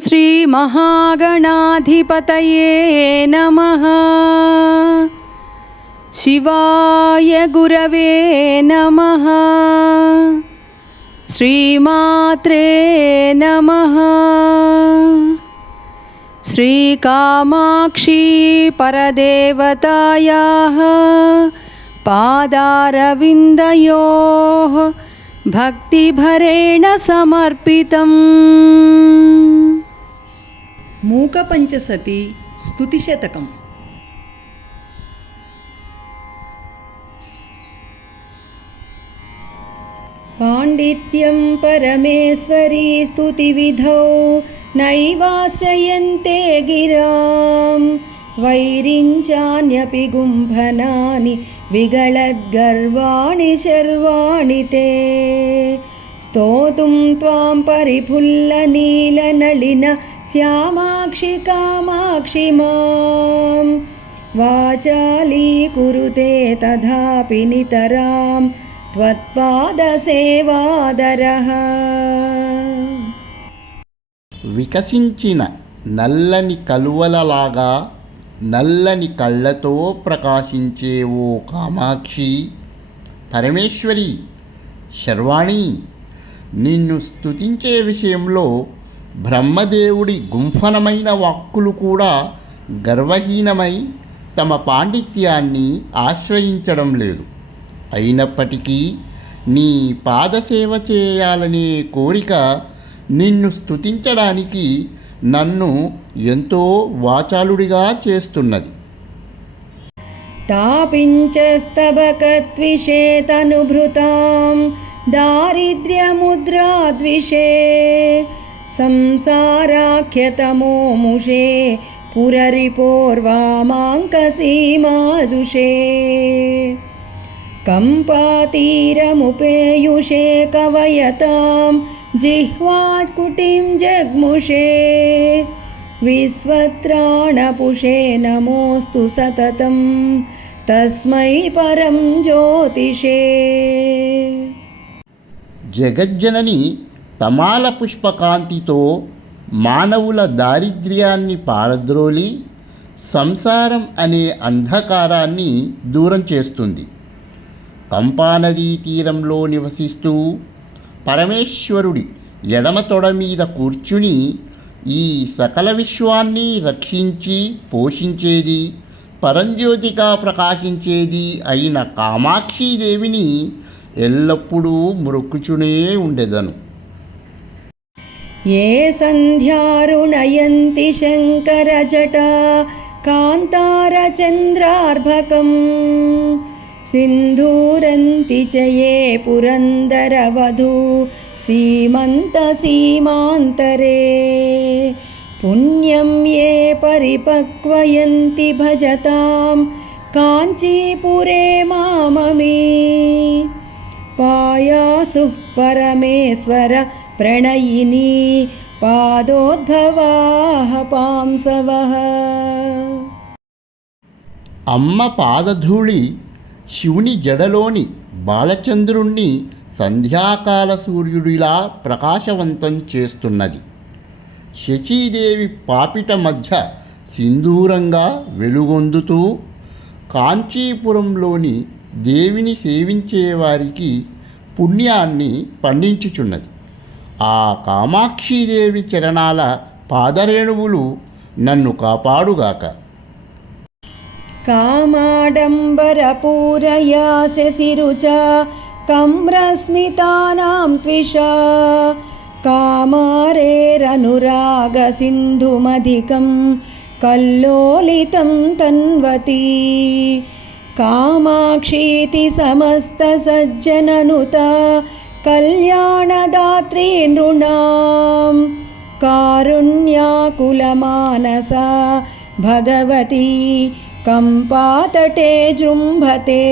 श्रीमहागणाधिपतये नमः। शिवाय गुरवे नमः। श्रीमात्रे नमः। श्रीकामाक्षी परदेवतायाः पादारविन्दयोः भक्तिभरेण समर्पितम्। मूकपञ्चसती स्तुतिशतकम्। पाण्डित्यं परमेश्वरी स्तुतिविधौ नैवाश्रयन्ते गिरां। वैरिञ्चान्यपि गुम्भनानि विगलद्गर्वाणि शर्वाणि ते। स्तोतुं त्वां परिफुल्लनीलनलिन श्यामाक्षि कामाक्षि मां। वाचालीकुरुते तथापि नितरां त्वत्पादसेवादरः। వికసించిన నల్లని కలువలలాగా నల్లని కళ్ళతో ప్రకాశించే ఓ కామాక్షి, పరమేశ్వరి, శర్వాణి, నిన్ను స్తుతించే విషయంలో బ్రహ్మదేవుడి గుంఫనమైన వాక్కులు కూడా గర్వహీనమై తమ పాండిత్యాన్ని ఆశ్రయించడం లేదు. అయినప్పటికీ నీ పాదసేవ చేయాలనే కోరిక నిన్ను స్తుతించడానికి నన్ను ఎంతో వాచాలుడిగా చేస్తున్నది. తాపించస్తబకత్విషేతనుభృతాం దారిద్ర్యముద్రాద్విషే సంసారాఖ్యతమోముషే పురరిపోర్వామాంకసీమాజుషే. కంపాతీరముపేయుషే కవయతాం జిహ్వాకుటిం జగ్ముషే. విశ్వత్రాణపుషే నమోస్తు సతతం తస్మై పరం జ్యోతిషే. జగజ్జనని తమాల పుష్పకాంతితో మానవుల దారిద్ర్యాన్ని పారద్రోలి సంసారం అనే అంధకారాన్ని దూరం చేస్తుంది. కంపానదీ తీరంలో నివసిస్తూ పరమేశ్వరుడి ఎడమ తొడ మీద కూర్చుని ఈ సకల విశ్వాన్ని రక్షించి పోషించేది, పరంజ్యోతిగా ప్రకాశించేది అయిన కామాక్షీదేవిని ఎల్లప్పుడూ మొక్కుచునే ఉండెదను. ఏ సంధ్యారుణయంతి శంకరజటా కాంతారచంద్రార్భకం. సింధూరంతి చ ఏ పురందరవధూ సీమంతసీమాంతరే. పుణ్యం ఏ పరిపక్వయంతి భజతాం కాంచీపురే మామమీ. పాయాసుః పరమేశ్వర ప్రణయినీ పాదోద్భవాః పాంసవః. అమ్మ పాదధూళి శివుని జడలోని బాలచంద్రుణ్ణి సంధ్యాకాల సూర్యుడిలా ప్రకాశవంతం చేస్తున్నది. శచీదేవి పాపిట మధ్య సింధూరంగా వెలుగొందుతూ కాంచీపురంలోని దేవిని సేవించేవారికి పుణ్యాన్ని పండించుచున్నది. ఆ కామాక్షీదేవి చరణాల పాదరేణువులు నన్ను కాపాడుగాక. కామాడంబరపూరయా శశిరుచా కమ్రస్మితానాం త్విషా. కామారేరనురాగసింధుమధికం కల్లోలితం తన్వతీ. కామాక్షీతి సమస్తసజ్జననుతా కళ్యాణదాత్రీ నృణాం. కారుణ్యాకులమానసా భగవతీ కంపాతటే జృంభతే.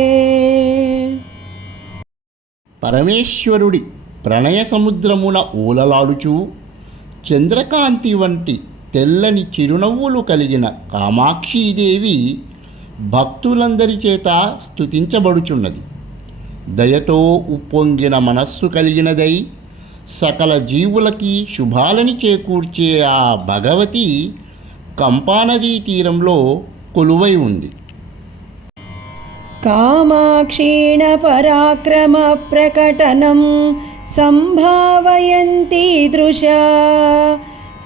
పరమేశ్వరుడి ప్రణయ సముద్రమున ఊలలాడుచూ చంద్రకాంతి వంటి తెల్లని చిరునవ్వులు కలిగిన కామాక్షీదేవి భక్తులందరి చేత స్తుతించబడుచున్నది. దయతో ఉప్పొంగిన మనస్సు కలిగినదై సకల జీవులకి శుభాలని చేకూర్చే ఆ భగవతి కంపానదీ తీరంలో కొలువై ఉంది. కామాక్షీణ పరాక్రమ ప్రకటనం సంభావయంతి దృశా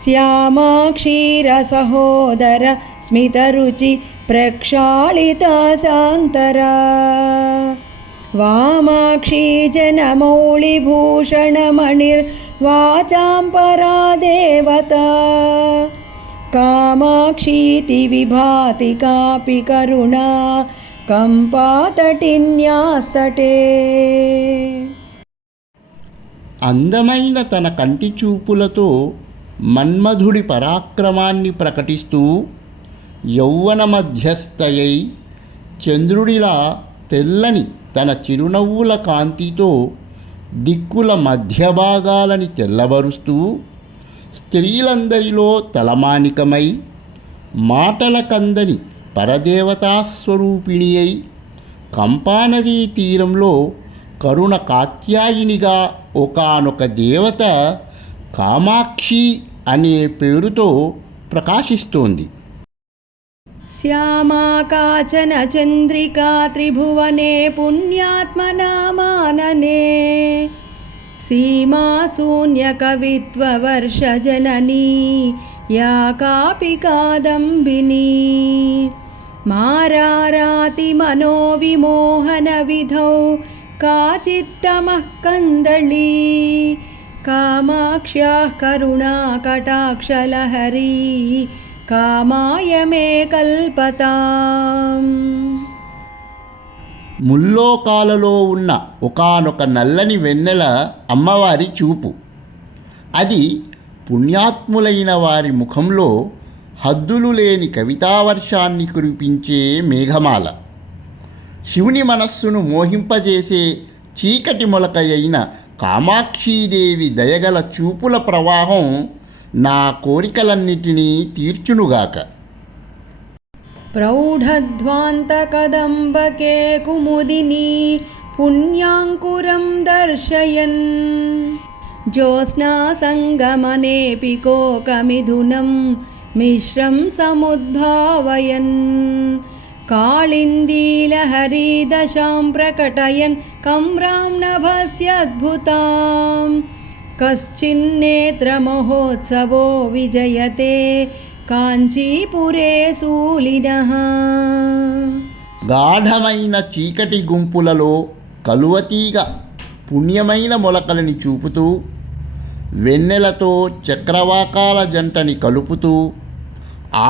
శ్యామాక్షీర సహోదర స్మితరుచి ప్రక్షాళిత సాంతరా వామాక్షీ జనమౌళిభూషణమణిర్వాచాం పరా దేవతా కామాక్షీతి విభాతి కాపి కరుణా కంపాతటిన్యాస్తటే. అందమైన తన కంటి చూపులతో మన్మధుడి పరాక్రమాన్ని ప్రకటిస్తూ యౌవన మధ్యస్థయై చంద్రుడిలా తెల్లని తన చిరునవ్వుల కాంతితో దిక్కుల మధ్యభాగాలని తెల్లబరుస్తూ స్త్రీలందరిలో తలమానికమై మాటల కందని పరదేవతాస్వరూపిణి అయి కంపానదీ తీరంలో కరుణ కాత్యాయినిగా ఒకానొక దేవత కామాక్షి అనే పేరుతో ప్రకాశిస్తోంది. శ్యామా కాచన చంద్రికా త్రిభువనే పుణ్యాత్మనామాననే సీమా శూన్యకవిత్వవర్షజననీ యా కాపి కాదంబినీ మారారాతి మనోవిమోహన విధౌ కాచిత్తమః కందళీ కామాక్ష్యాః కరుణా కటాక్షలహరీ కామాయ మే కల్పతాం. ముల్లోకాలలో ఉన్న ఒకానొక నల్లని వెన్నెల అమ్మవారి చూపు. అది పుణ్యాత్ములైన వారి ముఖంలో హద్దులు లేని కవితావర్షాన్ని కురిపించే మేఘమాల. శివుని మనస్సును మోహింపజేసే చీకటి మొలకయైన కామాక్షీదేవి దయగల చూపుల ప్రవాహం నా కోరికలన్నిటినీ తీర్చునుగాక. ప్రౌఢధ్వాంతకదంబకే కుముదినీ పుణ్యాంకురం దర్శయన్ జ్యోత్స్నా సంగమనేపి కోకమిథునం మిశ్రం సముద్భావయన్ కాళిందీలహరీ దశాం ప్రకటయన్ కమ్రాం నభస్యద్భుతాం కశ్చిన్నేత్రమహోత్సవో విజయతే కాంచీపురే శూలినః. గాఢమైన చీకటి గుంపులలో కలువతీగ పుణ్యమైన మొలకలని చూపుతూ వెన్నెలతో చక్రవాకాల జంటని కలుపుతూ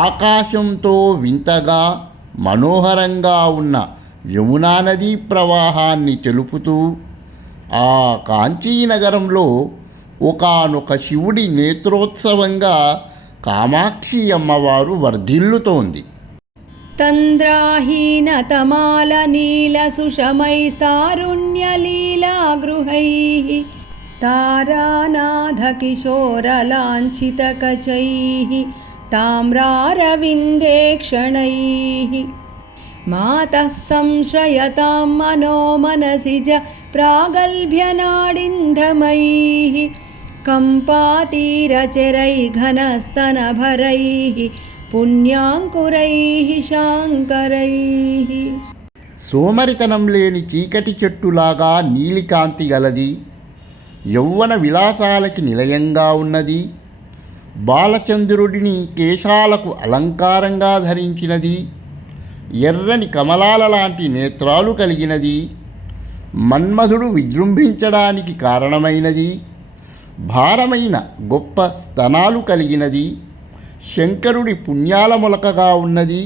ఆకాశంతో వింతగా మనోహరంగా ఉన్న యమునా నదీ ప్రవాహాన్ని తెలుపుతూ ఆ కాంచీనగరంలో ఒకానొక శివుడి నేత్రోత్సవంగా కామాక్షి అమ్మవారు వర్ధిల్లుతోంది. తంద్రాహీనతమాల నీల సుషమైస్తారుణ్యలీలాగృహైః తారానాథ కిశోరలాంఛితకచైః తామ్రారవిందేక్షణైః మాతః సంశ్రయతాం మనో మనసిజ ప్రాగల్భ్యనాడింధమైః కంపాతీరచరైఘనస్తనభరైః పుణ్యాంకురైః శాంకరైః. సోమరితనం లేని చీకటి చెట్టులాగా నీలికాంతి గలది, యౌవన విలాసాలకి నిలయంగా ఉన్నది, బాలచంద్రుడిని కేశాలకు అలంకారంగా ధరించినది, ఎర్రని కమలాల లాంటి నేత్రాలు కలిగినది, మన్మధుడు విజృంభించడానికి కారణమైనది, భారమైన గొప్ప స్తనాలు కలిగినది, శంకరుడి పుణ్యాల మొలకగా ఉన్నది,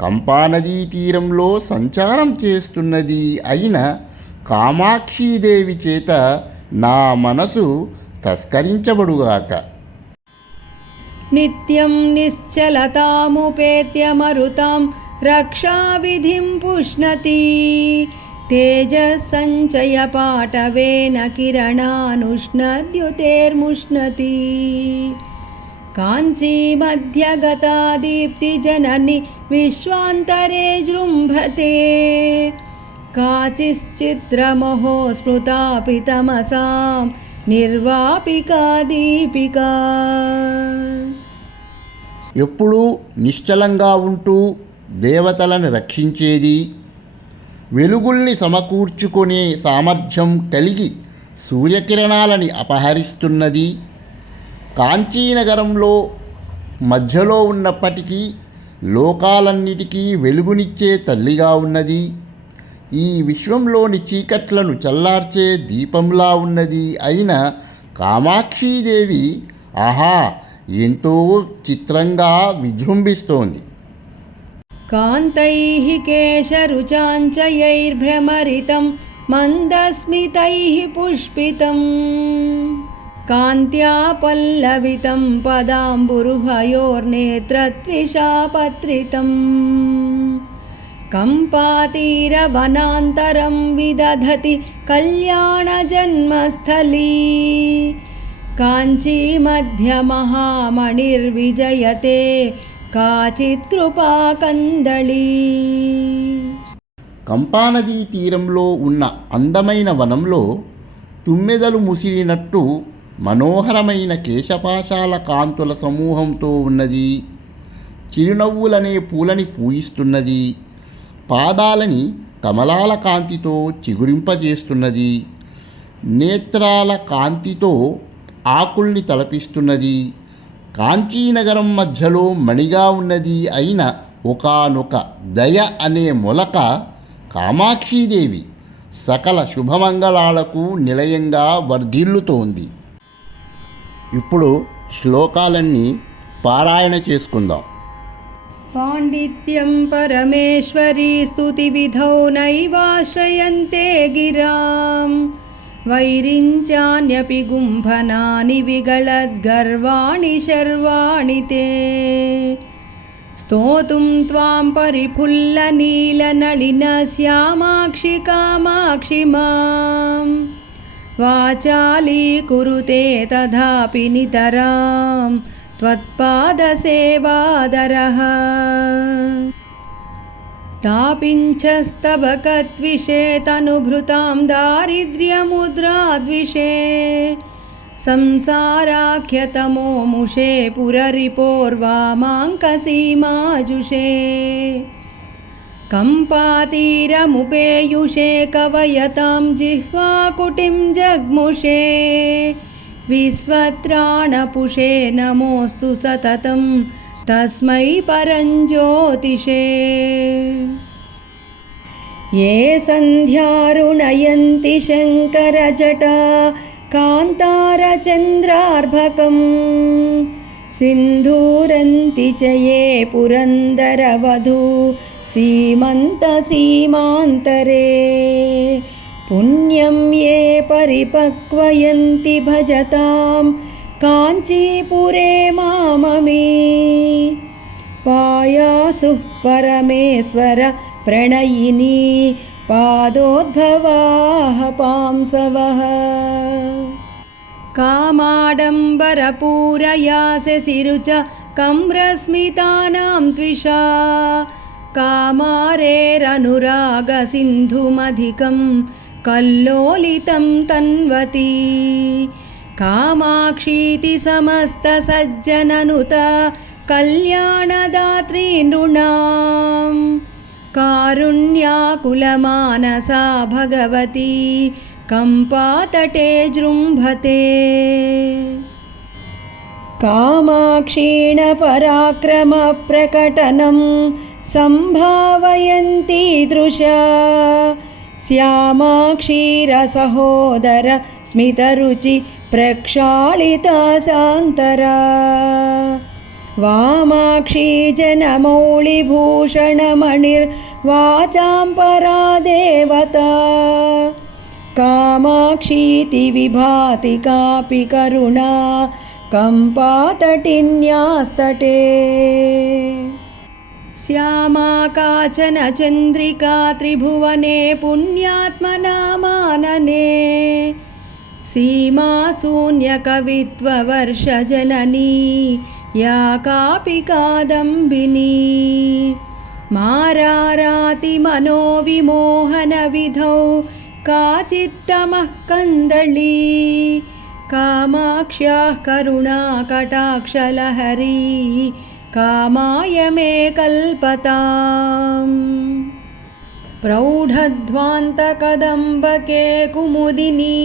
కంపానదీ తీరంలో సంచారం చేస్తున్నది అయిన కామాక్షీదేవి చేత నా మనసు తస్కరించబడుగాక. నిత్యం నిశ్చలతాముపేత్య మరుతాం రక్షావిధిం పుష్ణతి తేజస్సంచయ పాటవేన కిరణానుష్ణద్యుతేర్ముష్ణతి కాంచీ మధ్యగతా దీప్తిజనని విశ్వాంతరే జృంభతే కాచిశ్చిత్రమహో స్మృతాపి తమసాం నిర్వాపికా దీపికా. ఎప్పుడూ నిశ్చలంగా ఉంటూ దేవతలను రక్షించేది, వెలుగుల్ని సమకూర్చుకునే సామర్థ్యం కలిగి సూర్యకిరణాలని అపహరిస్తున్నది, కాంచీనగరంలో మధ్యలో ఉన్నప్పటికీ లోకాలన్నిటికీ వెలుగునిచ్చే తల్లిగా ఉన్నది, ఈ విశ్వంలోని చీకట్లను చల్లార్చే దీపంలా ఉన్నది అయిన కామాక్షీదేవి ఆహా ఎంతో చిత్రంగా విజృంభిస్తోంది. కాంతైః కేశరుచాంచయైర్భ్రమరితం మందస్మితైః పుష్పితం కాంత్యా పల్లవితం పదాంబురుహయోర్నేత్రత్విషా పత్రితం కంపాతీరవనాంతరం విదధతి కళ్యాణజన్మస్థలీ కాంచీ మధ్య మహామణిర్విజయతే కాచిత్ కృపాకందళీ. కంపానదీ తీరంలో ఉన్న అందమైన వనంలో తుమ్మెదలు ముసిరినట్టు మనోహరమైన కేశపాశాల కాంతుల సమూహంతో ఉన్నది. చిరునవ్వులనే పూలని పూయిస్తున్నది, పాదాలని కమలాల కాంతితో చిగురింపజేస్తున్నది, నేత్రాల కాంతితో ఆకుల్ని తలపిస్తున్నది. కాంచీనగరం మధ్యలో మణిగా ఉన్నది అయిన ఒకానొక దయ అనే మొలక కామాక్షీదేవి సకల శుభమంగళాలకు నిలయంగా వర్ధిల్లుతోంది. ఇప్పుడు శ్లోకాలన్నీ పారాయణ చేసుకుందాం. పాండిత్యం పరమేశ్వరీ స్తుతి విధౌ నైవాశ్రయంతే గిరాం వైరించాన్యపి గుంభనాని విగళద్గర్వాణి శర్వాణి తే స్తోతుం త్వాం పరిఫుల్లనీలనళిన శ్యామాక్షి కామాక్షి మాం వాచాలీకురుతే తథాపి నితరాం త్వత్పాదసేవాదరః తాపించస్తబకద్విషే తనుభృతాం దారిద్ర్యముద్రాద్విషే సంసారాఖ్యతమో ముషే పురరిపోర్వామాంకసీమాజుషే కంపాతీరముపేయుషే కవయతాం జిహ్వాకుటిం జగ్ముషే విశ్వత్రాణపుషే నమోస్తు సతతం తస్మై పరంజ్యోతిషే. ఏ సంధ్యారుణయంతి శంకరజటా కాంతారచంద్రార్భకం సింధూరంతి చ ఏ పురందరవధూ సీమంతసీమాంతరే పుణ్యం ఏ పరిపక్వయంతి భజతాం కాంచీపురే మామమీ పాయాసుః పరమేశ్వర ప్రణయినీ పాదోద్భవాః పాంసవః కామాడంబరపూరయాససిరుచ కమ్రస్మితానాం త్విషా కామారేరనురాగసింధుమధికం కల్లోలితం తన్వతి కామాక్షీతి సమస్తసజ్జననుత కళ్యాణదాత్రీ నృణాం కారుణ్యాకులమానసా భగవతి కంపాతటే జృంభతే కామాక్షీణ పరాక్రమ ప్రకటనం సంభావయంతి దృశా శ్యామాక్షీర సహోదర స్మితరుచి ప్రక్షాళితా సాంతరా వామాక్షీ జనమౌళిభూషణమణిర్వాచాం పరా దేవతా కామాక్షీతి విభాతి కాపి కరుణా కంపాతటిన్యాస్తటే శ్యామా కాచన చంద్రికా త్రిభువనే పుణ్యాత్మనామాననే సీమా శూన్యకవిత్వవర్షజననీ యా కాపి కాదంబినీ మారారాతి మనోవిమోహన విధౌ కాచిత్తమః కందళీ कामाक्ष्याः करुणाकटाक्षलहरी कामाय मे कल्पताम् प्रौढध्वान्तकदम्बके कुमुदिनी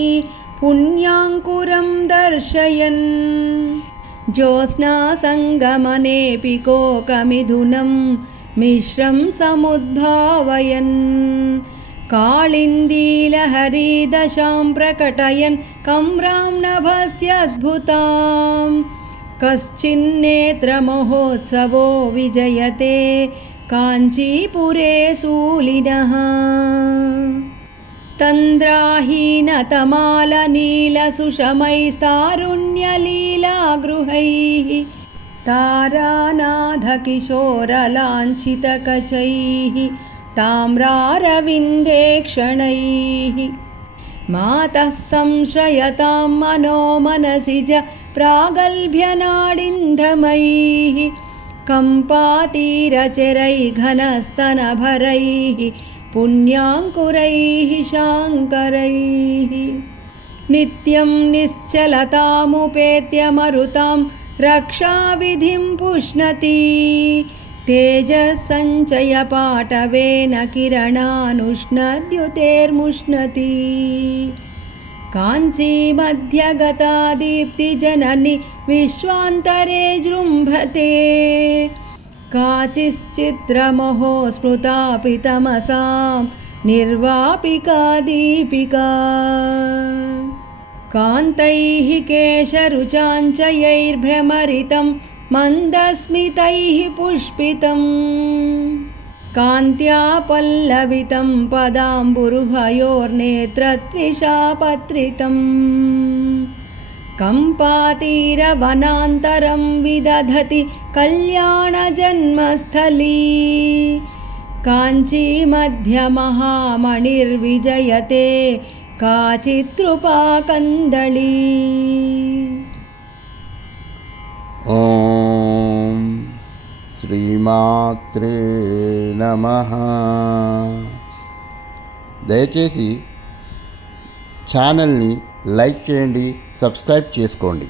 पुण्याङ्कुरं दर्शयन् ज्योत्स्नासङ्गमनेऽपि कोकमिथुनं मिश्रं समुद्भावयन् काळिन्दीलहरी दशां प्रकटयन् कम्रां नभस्यद्भुतां कश्चिन्नेत्रमहोत्सवो विजयते काञ्चीपुरे शूलिनः तन्द्राहीनतमालनीलसुषमैस्तारुण्यलीलागृहैः तारानाथकिशोरलाञ्छितकचैः ताम्रारविन्देक्षणैः मातः संश्रयतां मनो मनसि च प्रागल्भ्यनाडिन्धमैः कम्पातीरचरैर्घनस्तनभरैः पुण्याङ्कुरैः शाङ्करैः नित्यं निश्चलतामुपेत्य मरुतां रक्षाविधिं पुष्णति तेजसञ्चयपाटवेन किरणानुष्णद्युतेर्मुष्णति काञ्चीमध्यगता दीप्तिजननी विश्वान्तरे जृम्भते काचिश्चित्रमहो स्मृतापि तमसां निर्वापिका दीपिका कान्तैः केशरुचाञ्चयैर्भ्रमरितं मन्दस्मितैः पुष्पितम् कान्त्या पल्लवितं पदाम्बुरुहयोर्नेत्रत्विषा पत्रितम् कम्पातीरवनान्तरं विदधति कल्याणजन्मस्थली काञ्चीमध्यमहामणिर्विजयते काचित् कृपाकन्दली। ఓం శ్రీమాత్రే నమః. దయచేసి ఛానల్ని లైక్ చేయండి, సబ్స్క్రైబ్ చేసుకోండి.